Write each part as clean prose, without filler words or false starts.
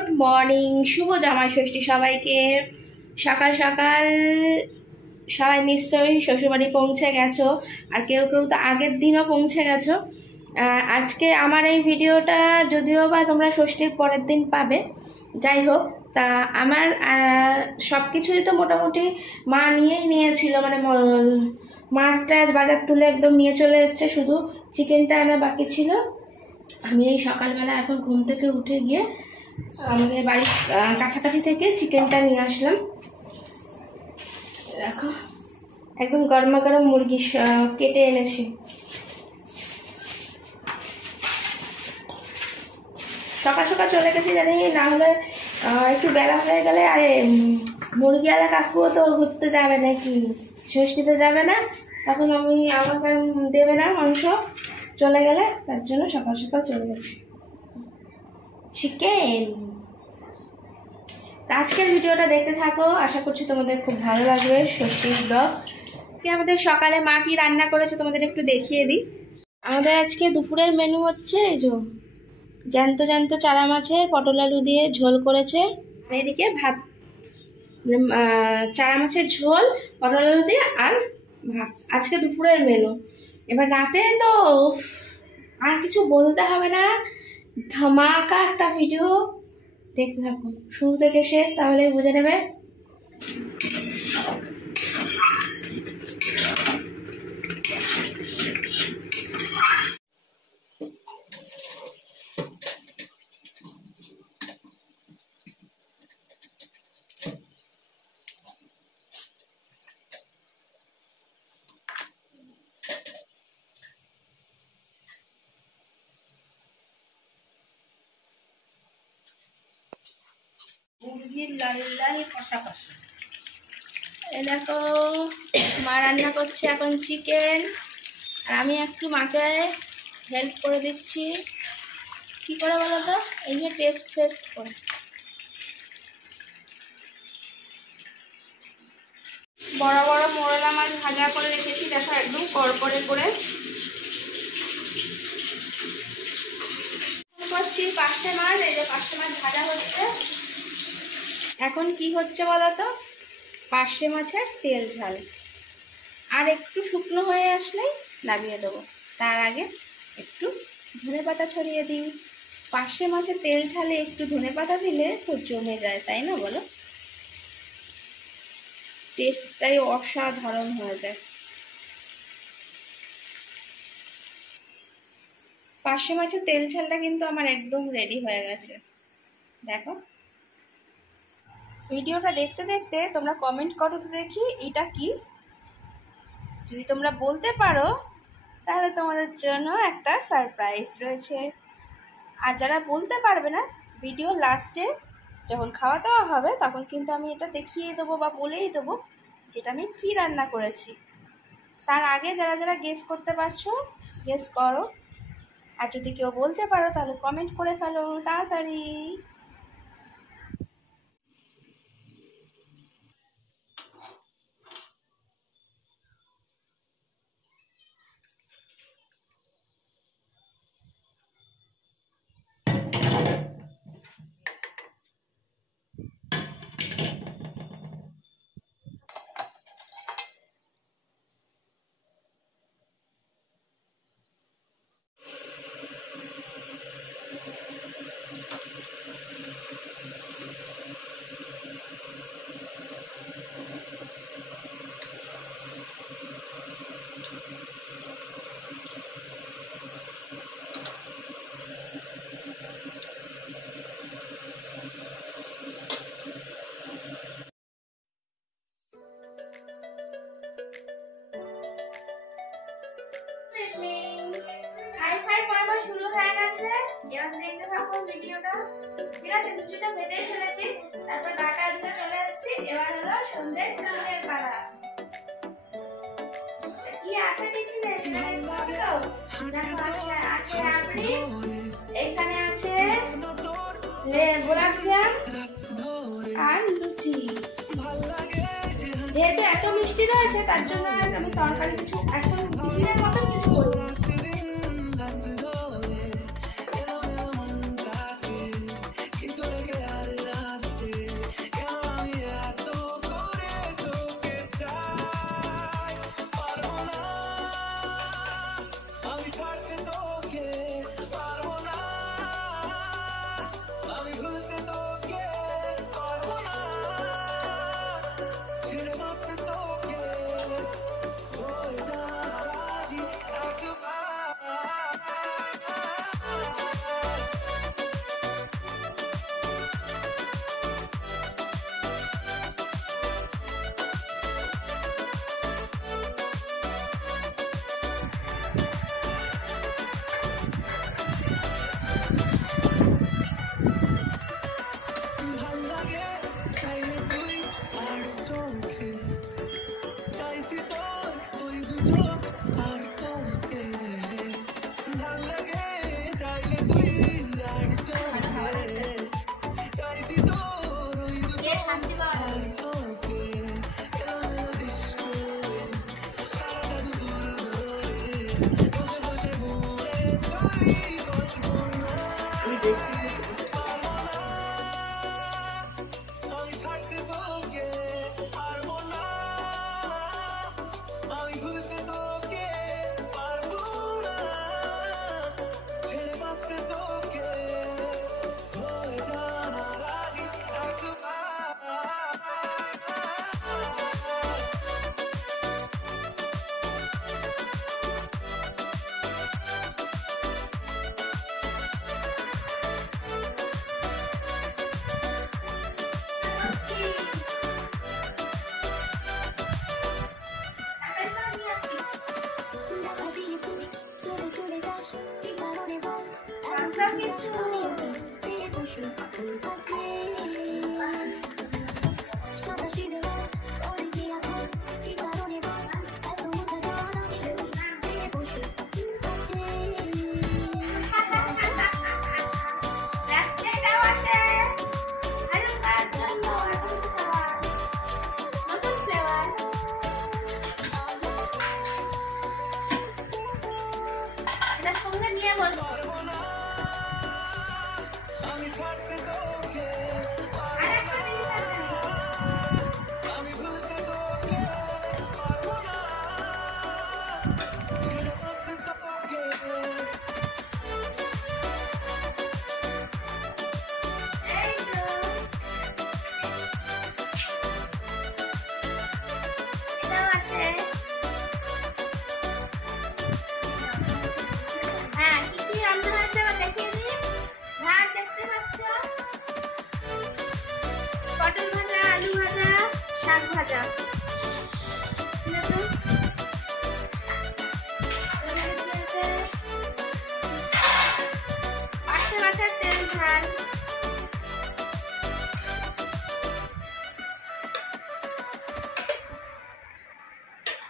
Good morning, শুভ জামাই ষষ্ঠী সবাইকে। সকাল সকাল সবাই নিশ্চয়ই শ্বশুরবাড়ি পৌঁছে গেছো, আর কেউ কেউ তো আগের দিনও পৌঁছে গেছো। আজকে আমার এই ভিডিওটা যদিও বা তোমরা ষষ্ঠীর পরের দিন পাবে, যাই হোক, তা আমার সব কিছুই তো মোটামুটি মা নিয়েই নিয়েছিল, মানে মাছ টাছ বাজার তুলে একদম নিয়ে চলে এসছে, শুধু চিকেনটা আনা বাকি ছিল। আমি এই সকালবেলা এখন ঘুম থেকে উঠে গিয়ে আমাদের বাড়ির কাছাকাছি থেকে চিকেনটা নিয়ে আসলাম। দেখো একদম গরমা গরম মুরগি কেটে এনেছি। সকাল সকাল চলে গেছি জানি, না হলে একটু বেলা হয়ে গেলে আরে মুরগিওয়ালা কাকুও তো ঘুরতে যাবে নাকি, ষষ্ঠীতে যাবে না, তখন আমাকে দেবে না মাংস চলে গেলে, তার জন্য সকাল সকাল চলে গেছি। চিকেন, আজকের ভিডিওটা দেখতে থাকো, আশা করছি তোমাদের খুব ভালো লাগবে। ষষ্ঠীর ব্লগ আমাদের সকালে মা কি রান্না করেছে তোমাদের একটু দেখিয়ে দিই। আমাদের আজকে দুপুরের মেনু হচ্ছে এই যে জ্যান্ত জ্যান্ত চারা মাছের পটল আলু দিয়ে ঝোল করেছে, আর এদিকে ভাত, চারা মাছের ঝোল পটল আলু দিয়ে আর ভাত, আজকে দুপুরের মেনু। এবার রাতে তো আর কিছু বলতে হবে না, ধামাকা একটা ভিডিও দেখতে থাকো শুরু থেকে শেষ, তাহলে বুঝে নেবে। মুরগির লাল লাল কষা কষা। এ দেখো মা রান্না করছে এখন চিকেন, আর আমি একটু মাকে হেল্প করে দিচ্ছি। কি করে বলো তো, এই যে টেস্ট ফেস্ট করে। বড় বড় মোরলা মাছ ভাজা করে রেখেছি, দেখো একদম কড়কড়ে করে। করছি পার্শে মাছ, এই যে পার্শে মাছ ভাজা হচ্ছে। এখন কি হচ্ছে বলো তো, পার্শে মাছের তেল ঝাল, আর একটু শুকনো হয়ে আসলেই নামিয়ে দেবো। তার আগে একটু ধনেপাতা ছড়িয়ে দিই। পার্শে মাছের তেল ঝালে একটু ধনেপাতা দিলে তো জমে যায়, তাই না বলো? টেস্টটাই অসাধারণ হয়ে যায়। পার্শে মাছের তেল ঝালটা কিন্তু আমার একদম রেডি হয়ে গেছে। দেখো ভিডিওটা দেখতে দেখতে তোমরা কমেন্ট করো তো দেখি এটা কি। যদি তোমরা বলতে পারো তাহলে তোমাদের জন্য একটা সারপ্রাইজ রয়েছে, আর যারা বলতে পারবে না ভিডিও লাস্টে যখন খাওয়া দাওয়া হবে তখন কিন্তু আমি এটা দেখিয়ে দেবো বা বলেই দেবো যেটা আমি কী রান্না করেছি। তার আগে যারা যারা গেস করতে পারছো গেস করো, আর যদি কেউ বলতে পারো তাহলে কমেন্ট করে ফেলো তাড়াতাড়ি। শুরু হয়ে গেছে, এবার দেখতে থাকো ভিডিওটা। ঠিক আছে, লুচিটা ভেজেই ফেলেছি, তারপর ডাটা দিতে চলে এসেছি। এবার হলো সন্ধ্যে খাবারের পালা। কি আছে টিফিনে দেখো, আছে রাবড়ি, এখানে আছে গোলাপ জাম আর লুচি। যেহেতু এত মিষ্টি রয়েছে তার জন্য আমি তরকারি কিছু এখন টিফিনের মতন কিছু করি না। শান্তি পাওয়া যাবে।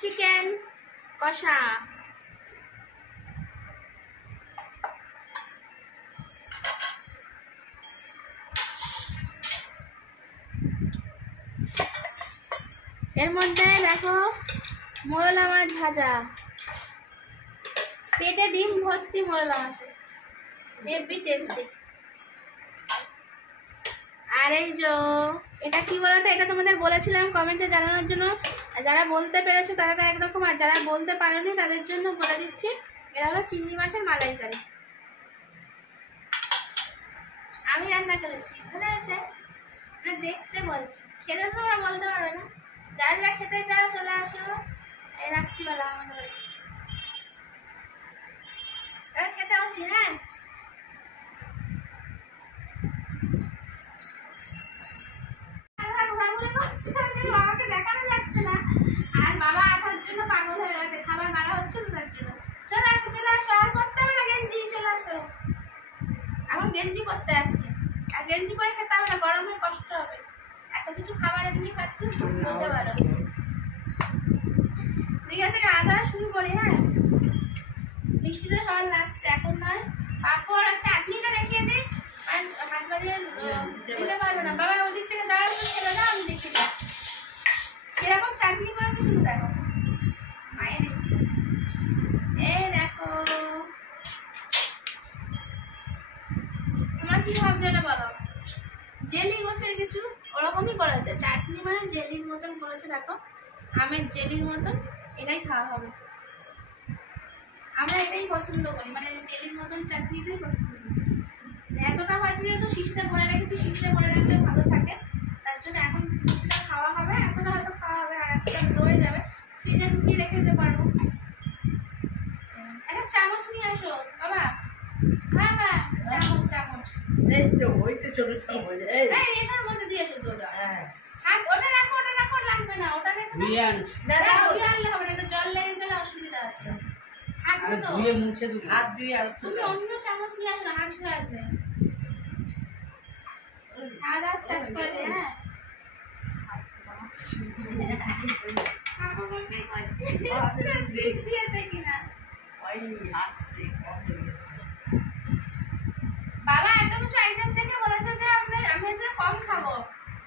চিকেন কষা, এর মধ্যে দেখো মোরলা মাছ ভাজা, পেটে ডিম ভর্তি মোরলা মাছে, হেভি টেস্টি। আর এই যে এটা কি বলতো, এটা তোমাদের বলেছিলাম কমেন্টে জানানোর জন্য, যারা বলতে পেরেছো তারা তো একরকম, আর যারা বলতে পারেনি তাদের জন্য বলে দিচ্ছি, এটা হলো চিংড়ি মাছের মালাইকারি। আমি রান্না করেছি, ভালো আছে না? দেখতে বলছি, খেতে তো তোমরা বলতে পারবে না। যারা যারা খেতে চাও চলে আসো এই রাত্রিবেলা আমাদের বাড়ি। এবার খেতে বসি। হ্যাঁ, বাবাকে দেখানো যাচ্ছে না, আর বাবা আসার জন্য পাগল হয়ে গেছে, খাবার মারা হচ্ছে তো তার জন্য। চলে আসো চলে আসো, আর পড়তে হবে না গেঞ্জি, চলে আসো। এখন গেঞ্জি পরতে যাচ্ছি, আর গেঞ্জি পরে খেতে হবে না, গরমে কষ্ট হবে। এত কিছু খাবার এমনি খাচ্ছি, বুঝতে পারো। ঠিক আছে, খাওয়া দাওয়া শুরু করি। হ্যাঁ, মিষ্টি তো সবার লাস্টে, এখন নয়। পাঁপড় আর চাটনিটা দেখিয়ে দিই, আর হাত বাড়িয়ে দিতে পারবে না। বাবা ওদিক থেকে দাঁড়াবে তো ছেড়ে দাও, আমি দেখে দিই কিরকম চাটনি করেছি, শুধু দেখো। মায়ে দিচ্ছি, এই দেখো। তোমার কি ভাবছো এটা বলো? জেলি গোছের কিছু ওরকমই করেছে, চাটনি মানে জেলির মতন করেছে। দেখো, আমের জেলির মতন, এটাই খাওয়া হবে। আমরা এটাই পছন্দ করি, মানে জেলির মতন চাটনিটাই পছন্দ করি। এতটা হয়েছে যেহেতু শিশিতে ভরে রেখেছি, শিশিতে ভরে রাখলে ভালো থাকে, তার জন্য এখন কিছুটা খাওয়া হবে, এতটা হয়তো খাওয়া হবে, আর একটা রয়ে যাবে, ফ্রিজে ঢুকিয়ে রেখে দিতে পারবো। একটা চামচ নিয়ে আসো বাবা। হ্যাঁ হ্যাঁ, চামচ চামচ, এই তো ওই তো ছোট চামচ, এই এটার মধ্যে দিয়েছো তো ওটা। হ্যাঁ, হাত ওটা রাখো, ওটা রাখো, লাগবে না, ওটা রেখে ধুয়ে আনছি। দাদা ধুয়ে আনলে হবে না, একটু জল লেগে গেলে অসুবিধা আছে। হাত আরে ধুয়ে ধুয়ে মুছে দিই, হাত ধুয়ে আর তুমি অন্য চামচ নিয়ে আসো না, হাত ধুয়ে আসবে। খাওয়া দাওয়া স্টার্ট করে দে। হ্যাঁ, ঠিক দিয়েছে কিনা। বাবা এত কিছু আইটেম দেখে বলেছে যে আমি যে কম খাবো,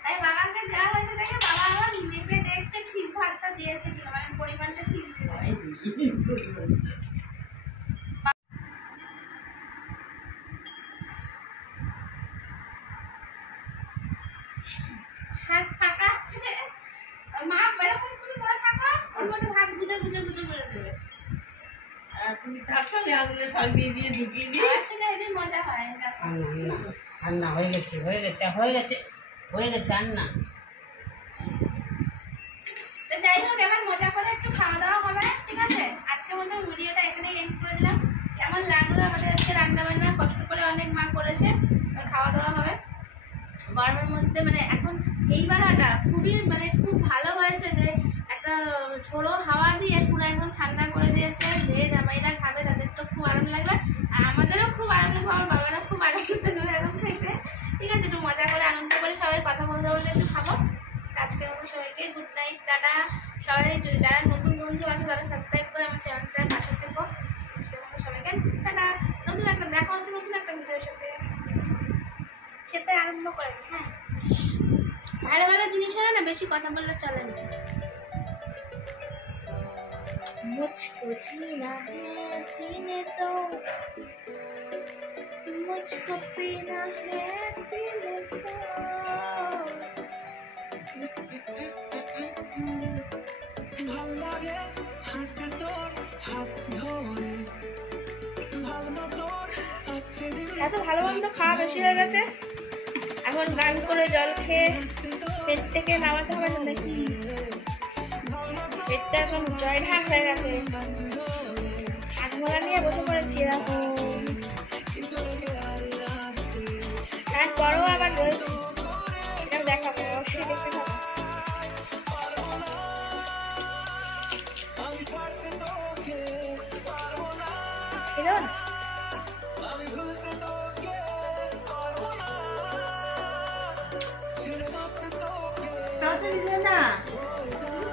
তাই বাবাকে দেওয়া হয়েছে দেখে বাবা আবার মেপে দেখছে ঠিক ভাতটা দিয়েছে কিনা, মানে পরিমাণটা ঠিক দিয়েছে। হাত ফাঁকা আছে, মা এরকম তুমি করে থাকো, ওর মধ্যে ভাত গুজে গুজে গুজে করে দেবে। তুমি থাকো, আমি আগুনে ফাঁক দিয়ে দিয়ে ঢুকিয়ে দিই। আসলে হেবি মজা হয়। দেখো রান্না হয়ে গেছে হয়ে গেছে হয়ে গেছে হয়ে গেছে রান্না। তো যাই হোক, এবার মজা করে একটু খাওয়া দাওয়া হবে, ঠিক আছে? আজকের মতো ভিডিওটা এখানে এন্ড করে দিলাম। কেমন লাগলো আমাদের আজকে রান্না বান্না, কষ্ট করে অনেক মা করেছে, খাওয়া দাওয়া হবে গরমের মধ্যে। মানে এখন এই বেলাটা খুবই মানে খুব ভালো হয়েছে যে একটা ঝোড়ো হাওয়া দিয়ে পুরো একদম ঠান্ডা করে দিয়েছে। যে জামাইরা খাবে তাদের তো খুব আরাম লাগবে, আর আমাদেরও খুব আরাম লাগবে, আমার বাবারা খুব আরাম লাগবে এরকম খেতে, ঠিক আছে? একটু মজা করে আনন্দ করে সবাই কথা বলতে বলতে একটু খাবো। আজকের মতো সবাইকে গুড নাইট, টাটা। সবাই যারা নতুন বন্ধু আছে তারা সাবস্ক্রাইব করে আমার চ্যানেলটার পাশে থেকো। আজকের মতো সবাইকে টাটা। নতুন একটা দেখা হচ্ছে নতুন একটা ভিডিওর সাথে। খেতে আরম্ভ করে, হ্যাঁ? ভালো ভালো জিনিস হলে না বেশি কথা বললে চলে না। मुझको जीना है जीने दो, मुझको पीना है पीने दो। ভাল লাগে হাঁটা তোর হাত ধরে, ভাবনা তোর আসছে দিন এত ভালো মন্দ খাওয়া বেশি হয়ে গেছে, এখন গান করে জল খেয়ে পেট থেকে নামাতে হবে না নাকি? পেটটা এখন জয় ঢাক হয়ে গেছে, হাত মোলা নিয়ে বসে পড়েছি এরকম। তারপরও আবার রয়েছি, এটা দেখাবো, অবশ্যই দেখতে থাকো। আমি ছাড়তে তোকে পারবো না, ছিল না? আমি ভুলতে তোকে পারবো না, ছেড়ে বাঁচতে তোকে তাড়াতাড়ি দে না,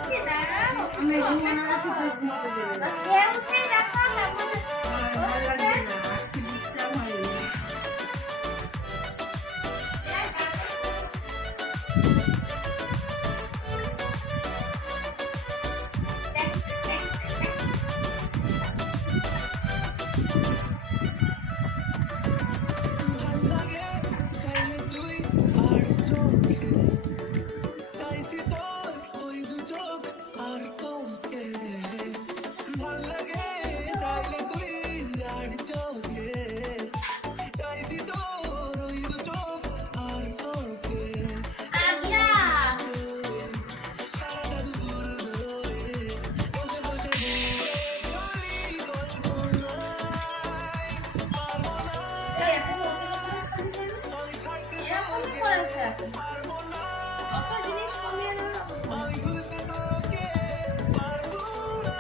কি দাঁড়াও, আমি ঘুমানো আছে তো ঘুমাতে দেবে না। খেয়ে উঠে দেখো না, ভালো লাগবে না, আজকে বিশ্রাম হয়নি। ভাল লাগে চাইলে তুই আর চোখে, চাইছি তোর ওই দু চোখ আর তোকে, ভাল লাগে চাইলে তুই আর চোখে, চাইছি তোর ওই দু চোখ আর তোকে, সারাটা দুপুর ধরে বসে বসে চলি কল্পনায়, পারবো না আমি ছাড়তে এরকমই করেছে, পারবো না, কত জিনিস কমিয়ে দেবে। আমি ভুলতে তোকে পারবো না,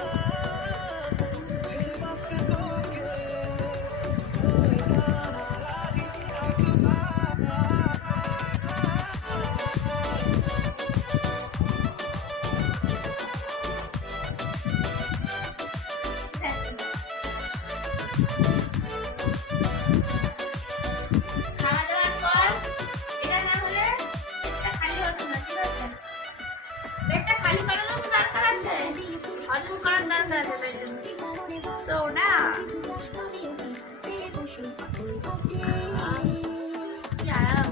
ছেড়ে বাঁচতে তোকে রাজি থাকবো না। খাওয়া দাওয়ার পর এটা না হলে পেটটা খালি হতো না, ঠিক আছে? পেটটা খালি করারও তো দরকার আছে, হজম করার দরকার আছে, তাই জন্য তো না কি আরাম।